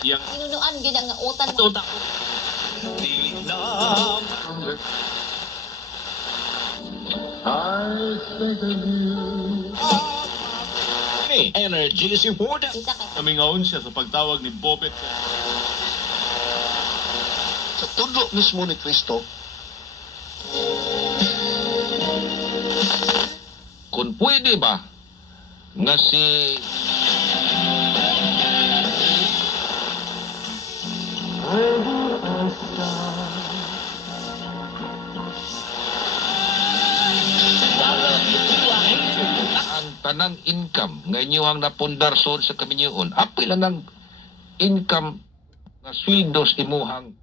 Yang Inunuan gid ang utan mo. utak. Energy is important. Kita kay Namingaon siya sa pagtawag ni Bobet. Sa tudlo mismo ni Kristo, Kung pwede ba nga si ang tanang income nga inyong napundar sa kaminyoon, apil lang ang income nga sweldos imuhang